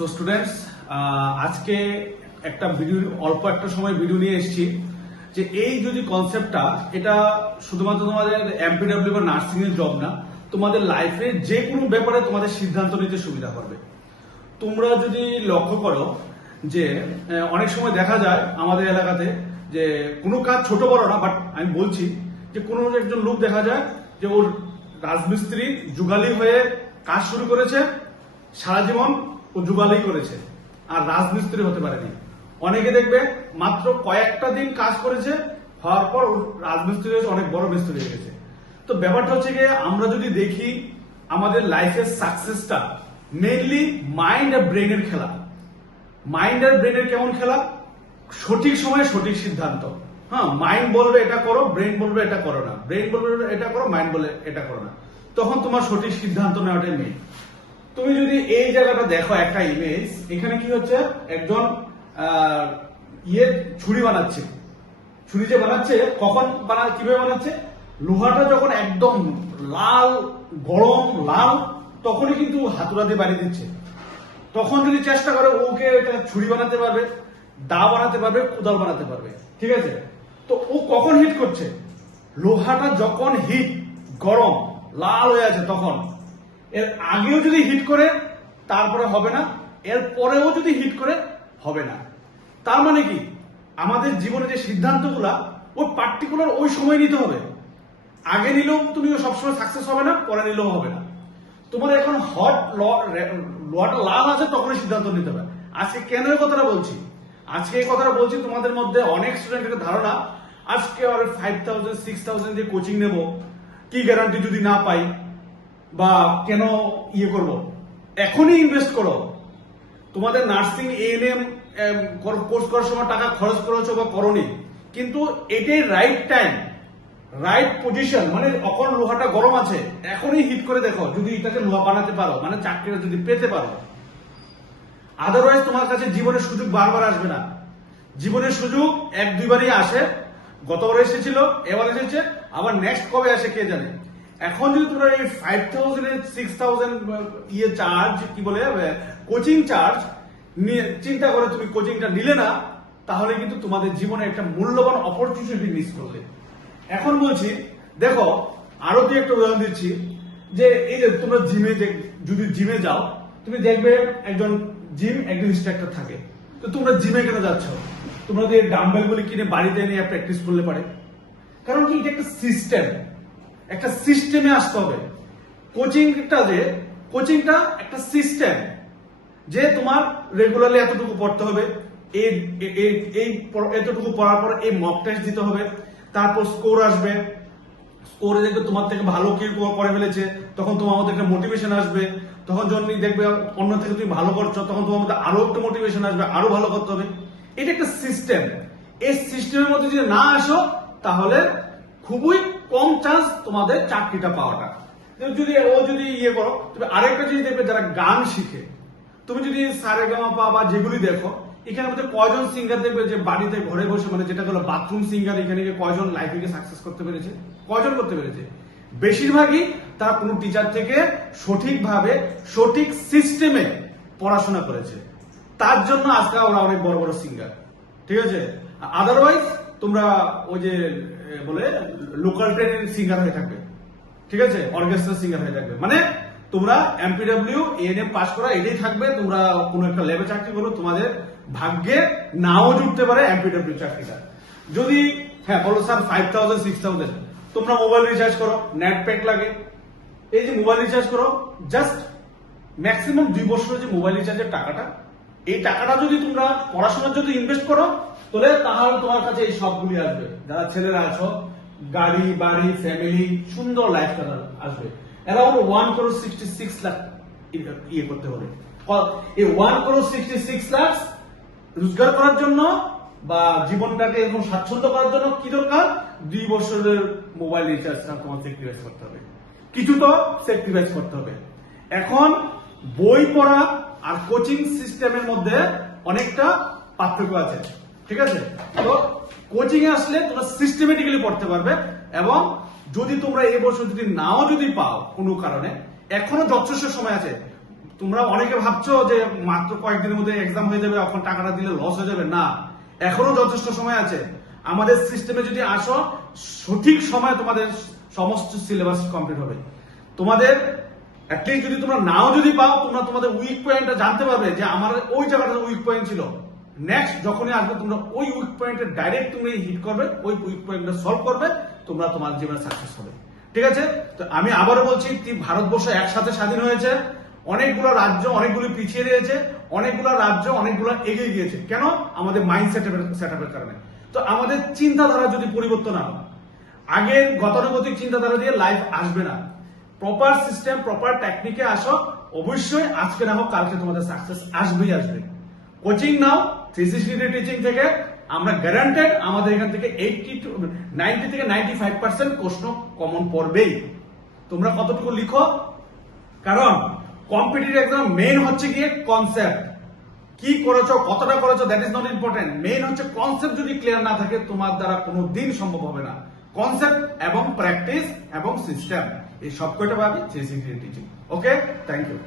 So students, আজকে একটা video, অল্প একটা সময় ভিডিও নিয়ে এসেছি যে এই যদি কনসেপ্টটা, এটা শুধুমাত্র তোমাদের এমপিডব্লিউ বা নার্সিং এর জব না, তোমাদের লাইফে যে কোনো ব্যাপারে তোমাদের সিদ্ধান্ত নিতে সুবিধা করবে। তোমরা যদি লক্ষ্য করো যে অনেক সময় দেখা যায় আমাদের এলাকাতে যে কোনো কাজ ছোট বড় না, বাট আমি বলছি যে কোনো একজন লোক দেখা যায় যে ওর রাজমিস্ত্রি যুগালি হয়ে কাজ শুরু করেছে, সারা জীবন ও যুগালি করেছে আর রাজমিস্ত্রি হতে পারেনি। অনেকে দেখবে মাত্র কয়েকটা দিন কাজ করেছে, হওয়ার পর রাজমিস্ত্রি হয়েছে, অনেক বড় মিস্ত্রি হয়ে গেছে। তো ব্যাপারটা হচ্ছে গিয়ে আমরা যদি দেখি আমাদের লাইফের সাকসেসটা মেইনলি মাইন্ড আর ব্রেনের খেলা। মাইন্ড আর ব্রেনের কেমন খেলা? সঠিক সময়ে সঠিক সিদ্ধান্ত। হ্যাঁ, মাইন্ড বলবে এটা করো, ব্রেন বলবে এটা করো না, ব্রেন বলবে এটা করো, মাইন্ড বলে এটা করো না। তখন তোমার সঠিক সিদ্ধান্ত নেওয়াটাই মেইন। তুমি যদি এই জায়গাটা দেখো, একটা ইমেজ, এখানে কি হচ্ছে, একজন ছুরি বানাচ্ছে। ছুরি যে বানাচ্ছে, কখন কিভাবে বানাচ্ছে? লোহাটা যখন একদম লাল, গরম লাল, তখনই কিন্তু হাতুড়া দিয়ে বাড়ি দিচ্ছে। তখন যদি চেষ্টা করে, ওকে এটা ছুরি বানাতে পারবে, দা বানাতে পারবে, কোদাল বানাতে পারবে। ঠিক আছে? তো ও কখন হিট করছে? লোহাটা যখন হিট, গরম লাল হয়ে আছে তখন। এর আগেও যদি হিট করে তারপরে হবে না, এর পরেও যদি হিট করে হবে না। তার মানে কি, আমাদের জীবনে যে সিদ্ধান্তগুলা ওই পার্টিকুলার ওই সময় নিতে হবে। আগে নিলেও তুমি সবসময় সাকসেস হবে না, পরে নিলেও হবে না। তোমার এখন হট লোহাটা লাল আছে, তখনই সিদ্ধান্ত নিতে হবে। আজকে কেন এই কথাটা বলছি? আজকে এই কথাটা বলছি, তোমাদের মধ্যে অনেক স্টুডেন্টের ধারণা আজকে আর 5,000 6,000 দিয়ে কোচিং নেব, কি গ্যারান্টি যদি না পাই, বা কেন করব? এখনই ইনভেস্ট করো। তোমাদের নার্সিং এএনএম কোর্স করার সময় টাকা খরচ করেছো বা করোনি, কিন্তু এটাই রাইট টাইম, রাইট পজিশন। মানে এখন লোহাটা গরম আছে, এখনই হিট করে দেখো, যদি এটাকে লোহা বানাতে পারো, মানে চাকরিটা যদি পেতে পারো। আদারওয়াইজ তোমার কাছে জীবনের সুযোগ বারবার আসবে না। জীবনের সুযোগ এক দুইবারই আসে। গতবার এসেছিল, এবার এসেছে, আবার নেক্সট কবে আসে কে জানে। এখন যদি তোমরা এই 5,000 6,000 চার্জ, কি বলে, কোচিং চার্জ নিয়ে চিন্তা করে তুমি কোচিংটা নিলে না, তাহলে কিন্তু তোমাদের জীবনে একটা মূল্যবান অপরচুনিটি মিস করলে। এখন বলছি, দেখো আরো দুই একটা উদাহরণ দিচ্ছি, যে এই যে তোমরা যদি জিমে যাও, তুমি দেখবে একজন ইনস্ট্রাক্টর থাকে। তো তোমরা জিমে কেন যাচ্ছ? তোমরা যদি ডাম্বেল গুলি কিনে বাড়িতে নিয়ে প্র্যাকটিস করলে পারে। কারণ কি, এটা একটা সিস্টেম, একটা সিস্টেমে আসতে হবে। কোচিংটা একটা সিস্টেম, যে তোমার রেগুলারলি এতটুকু পড়তে হবে, এতটুকু পড়ার পর এই মক টেস্ট দিতে হবে, তারপর স্কোর আসবে। স্কোরে দেখবে তোমার থেকে ভালো কেউ করে ফেলেছে, তখন তোমার মধ্যে একটা মোটিভেশন আসবে। তখন যখন দেখবে অন্য থেকে তুমি ভালো করছো, তখন তোমার মধ্যে আরো একটা মোটিভেশন আসবে, আরো ভালো করতে হবে। এটা একটা সিস্টেম। এই সিস্টেমের মধ্যে যদি না আসো, তাহলে খুবই কম চান্স তোমাদের চাকরিটা পাওয়াটা। যদি করো, তুমি আরেকটা জিনিস দেখবে, যারা গান শিখে, তুমি যদি সারেগামাপা বা যেগুলি দেখো, এখানে মধ্যে কয়জন সিঙ্গার দেখবে যে বাড়িতে ঘরে বসে, মানে যেটা হলো বাথরুম সিঙ্গার, এখানে কয়জন লাইফে সাকসেস করতে পেরেছে? কয়জন করতে পেরেছে? বেশিরভাগই তারা কোনো টিচার থেকে সঠিকভাবে, সঠিক সিস্টেমে পড়াশোনা করেছে। তার জন্য আজকে ওরা অনেক বড় বড় সিঙ্গার। ঠিক আছে? আদারওয়াইজ তোমরা ওই যে বলে লোকাল ট্রেনের সিঙ্গার হয়ে থাকবে। ঠিক আছে? অর্কেস্ট্রা সিঙ্গার হয়ে থাকবে। মানে তোমরা এমপিডব্লিউ এএনএম পাস করা এটাই থাকবে। তোমরা কোনো একটা ল্যাবে চাকরি করো, তোমাদের ভাগ্যে নাও জুটতে পারে এমপিডব্লিউ চাকরিটা। যদি বলো স্যার 5,000 6,000, তোমরা মোবাইল রিচার্জ করো, নেট প্যাক লাগে। এই যে মোবাইল রিচার্জ করো, জাস্ট ম্যাক্সিমাম 2 বছরের যে মোবাইল রিচার্জের টাকাটা, এই টাকাটা যদি তোমরা পড়াশোনার যদি ইনভেস্ট করো, তাহলে তোমার কাছে এই সবগুলি আসবে। যারা ছেলেরা আছো, গাড়ি বাড়ি ফ্যামিলি সুন্দর লাইফ আসবে। অ্যারাউন্ড 1,66 লাখ করতে হবে। এই 1,66 লাখ রোজগার করার জন্য বা জীবনটাকে এরকম স্বাচ্ছন্দ্য করার জন্য কি দরকার? 2 বছরের মোবাইল রিচার্জটা তোমার স্যাক্রিফাইস করতে হবে। কিছু তো স্যাক্রিফাইস করতে হবে। এখন বই পড়া আর কোচিং সিস্টেমের মধ্যে অনেকটা পার্থক্য আছে। ঠিক আছে? তো কোচিং এ আসলে তোমরা সিস্টেমেটিক্যালি পড়তে পারবে, এবং যদি তোমরা এই বছর যদি নাও যদি পাও কোনো কারণে, এখনো যথেষ্ট সময় আছে। তোমরা অনেকে ভাবছো যে মাত্র কয়েকদিনের মধ্যে এক্সাম হয়ে যাবে, এখন টাকাটা দিলে লস হয়ে যাবে। না, এখনো যথেষ্ট সময় আছে। আমাদের সিস্টেমে যদি আসো, সঠিক সময় তোমাদের সমস্ত সিলেবাস কমপ্লিট হবে। তোমাদের অ্যাটলিস্ট যদি তোমরা নাও যদি পাও, তোমরা তোমাদের উইক পয়েন্টটা জানতে পারবে যে আমার ওই জায়গাটা উইক পয়েন্ট ছিল। নেক্সট যখনই আসবে তোমরা ওই উইক পয়েন্টে ডাইরেক্ট তুমি হিট করবে, ওই উইক পয়েন্টটা সলভ করবে, তোমরা তোমার জীবনে সাকসেস হবে। ঠিক আছে? তো আমি আবারও বলছি, ভারতবর্ষ একসাথে স্বাধীন হয়েছে, অনেকগুলো রাজ্য অনেকগুলো পিছিয়ে রয়েছে, অনেকগুলো রাজ্য অনেকগুলো এগিয়ে গিয়েছে। কেন? আমাদের মাইন্ড সেটআপের কারণে। তো আমাদের চিন্তাধারা যদি পরিবর্তন না হয়, আগের গতানুগতিক চিন্তাধারা দিয়ে লাইফ আসবে না। প্রপার সিস্টেম, প্রপার টেকনিকে আসো, অবশ্যই আজকে না হোক কালকে তোমাদের সাকসেস আসবেই আসবে। কোচিং নাও, 360 টিচিং থেকে আমরা গ্যারান্টেড আমাদের এখান থেকে 90 থেকে 95% প্রশ্ন কমন পড়বেই। তোমরা কতটুকু লিখো, কারণ কম্পিটিটিভ এক্সাম মেইন হচ্ছে গিয়ে কনসেপ্ট। কি করেছো, কতটা করেছো, that is not important. Main হচ্ছে কনসেপ্ট যদি ক্লিয়ার না থাকে, তোমার দ্বারা কোনো দিন সম্ভব হবে না। কনসেপ্ট এবং প্র্যাকটিস এবং সিস্টেম, এই সব কয়টা পাবে 360 টিচিং। Okay, thank you.